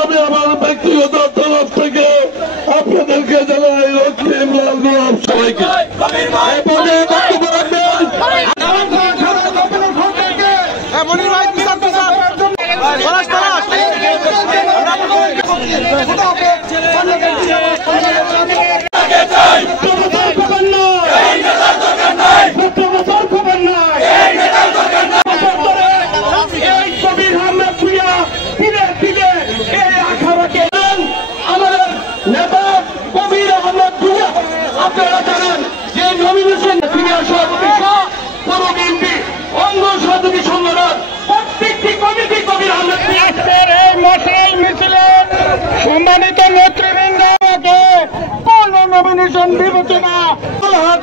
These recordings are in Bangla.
আমি আমার ব্যক্তিগত তরফ থেকে আপনাদেরকে জানাই রক্তিম লাল গোলাপ সবাইকে আপনারা জানেন যে নমিনেশন সিনিয়র সভাপতি সহ পৌর বিএনপি অঙ্গ সহযোগী সংগঠন প্রত্যেকটি কমিটি কবির আহমেদ এই মশাই মিছিলের সম্মানিত নেতৃবৃন্দকে পূর্ণ নমিনেশন বিবেচনা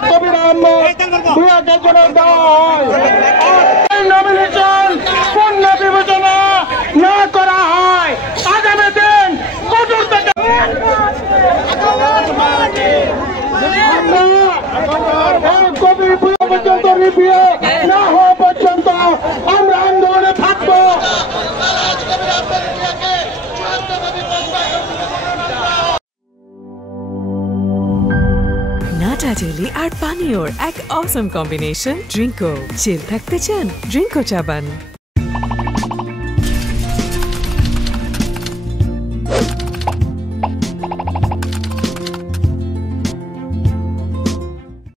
কবির আহমেদ ভূঁইয়াকে জন্য দেওয়া হয়। এই নমিনেশন পূর্ণ বিবেচনা না করা হয় আগামী দিন কঠোর থেকে কবির ভূঁইয়া পর্যন্ত রিভিউ না হওয়া পর্যন্ত আমরা আন্দোলনে থাকবো। নাটা জেলি আর পানীয়র এক অসম কম্বিনেশন ড্রিঙ্কো। চিল থাকতে চান ড্রিঙ্কো চাবান।